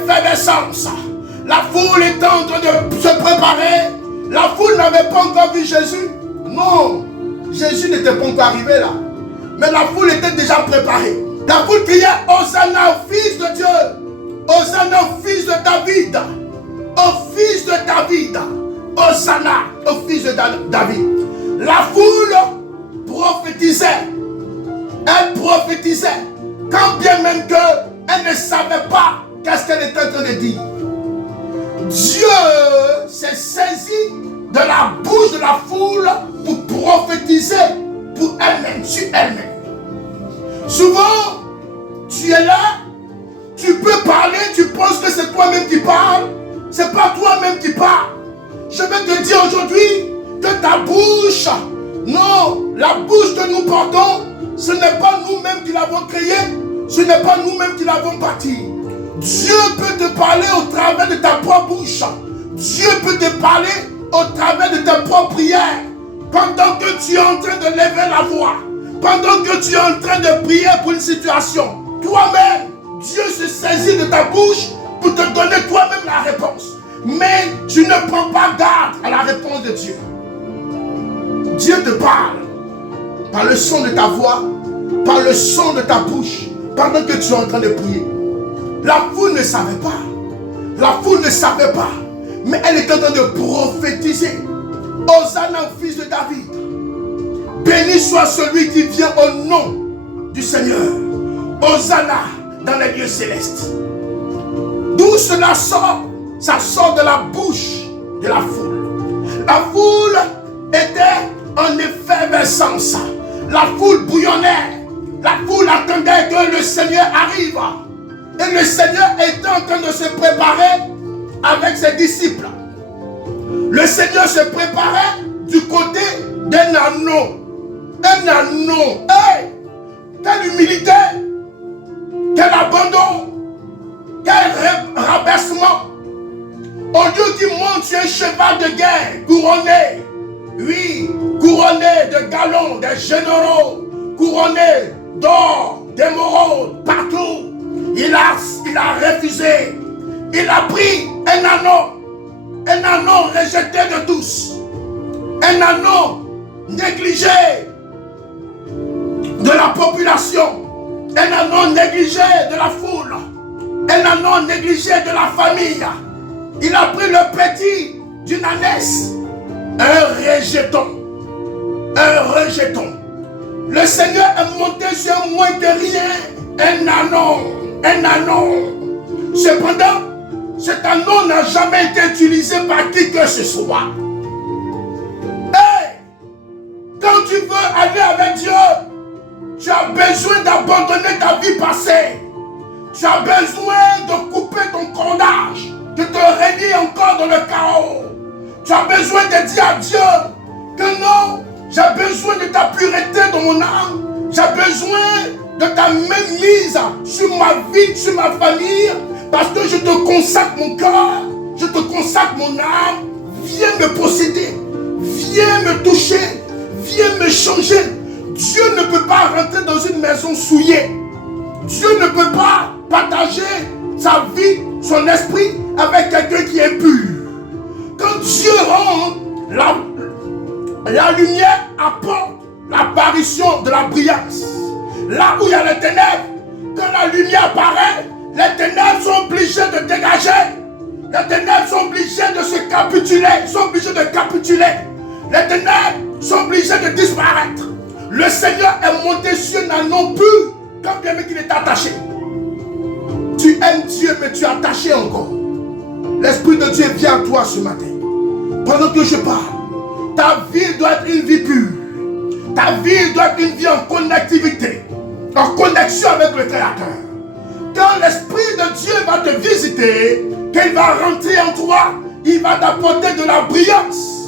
effervescence. La foule était en train de se préparer. La foule n'avait pas encore vu Jésus. Non, Jésus n'était pas encore arrivé là. Mais la foule était déjà préparée. La foule criait Hosanna au Fils de Dieu. Hosanna au Fils de David. Au Fils de David. Hosanna au Fils de David. La foule prophétisait. Elle prophétisait. Quand bien même qu'elle ne savait pas qu'est-ce qu'elle était en train de dire. Dieu s'est saisi de la bouche de la foule pour prophétiser pour elle-même, sur elle-même. Souvent, tu es là, tu peux parler, tu penses que c'est toi-même qui parles. C'est pas toi-même qui parles. Je vais te dire aujourd'hui que ta bouche, non, la bouche que nous portons, ce n'est pas nous-mêmes qui l'avons créée, ce n'est pas nous-mêmes qui l'avons bâtie. Dieu peut te parler au travers de ta propre bouche. Dieu peut te parler au travers de tes propres prières. Pendant que tu es en train de lever la voix, pendant que tu es en train de prier pour une situation, toi-même, Dieu se saisit de ta bouche pour te donner toi-même la réponse. Mais tu ne prends pas garde à la réponse de Dieu. Dieu te parle par le son de ta voix, par le son de ta bouche, pendant que tu es en train de prier. La foule ne savait pas. La foule ne savait pas. Mais elle était en train de prophétiser. Hosanna au Fils de David. Béni soit celui qui vient au nom du Seigneur. Hosanna dans les lieux célestes. D'où cela sort? Ça sort de la bouche de la foule. La foule était en effervescence. La foule bouillonnait. La foule attendait que le Seigneur arrive. Et le Seigneur était en train de se préparer avec ses disciples. Le Seigneur se préparait du côté d'un anneau. Un anneau. Hey! Quelle humilité! Quel abandon! Quel rabaissement! Au lieu qu'il monte sur un cheval de guerre couronné, oui, couronné de galons, des généraux, couronné d'or, d'émeraudes, partout, il a refusé. Il a pris un anneau rejeté de tous, un anneau négligé de la population, un anneau négligé de la foule, un anneau négligé de la famille. Il a pris le petit d'une ânesse, un rejeton, un rejeton. Le Seigneur est monté sur moins que rien, un anneau. Cependant, cet anneau n'a jamais été utilisé par qui que ce soit. Hey! Quand tu veux aller avec Dieu, tu as besoin d'abandonner ta vie passée. Tu as besoin de couper ton cordage, de te relier encore dans le chaos. Tu as besoin de dire à Dieu que non, j'ai besoin de ta pureté dans mon âme. J'ai besoin de ta mainmise sur ma vie, sur ma famille. Parce que je te consacre mon cœur, je te consacre mon âme. Viens me posséder, viens me toucher, viens me changer. Dieu ne peut pas rentrer dans une maison souillée. Dieu ne peut pas partager sa vie, son esprit avec quelqu'un qui est pur. Quand Dieu rentre, la lumière apporte l'apparition de la brillance. Là où il y a les ténèbres, quand la lumière apparaît, les ténèbres sont obligées de dégager. Les ténèbres sont obligées de se capituler. Sont obligées de capituler. Les ténèbres sont obligées de disparaître. Le Seigneur est monté sur un anneau pur, quand bien même qu'il est attaché. Tu aimes Dieu, mais tu es attaché encore. L'Esprit de Dieu vient à toi ce matin. Pendant que je parle, ta vie doit être une vie pure. Ta vie doit être une vie en connectivité, en connexion avec le Créateur. Quand l'Esprit de Dieu va te visiter, qu'il va rentrer en toi, il va t'apporter de la brillance.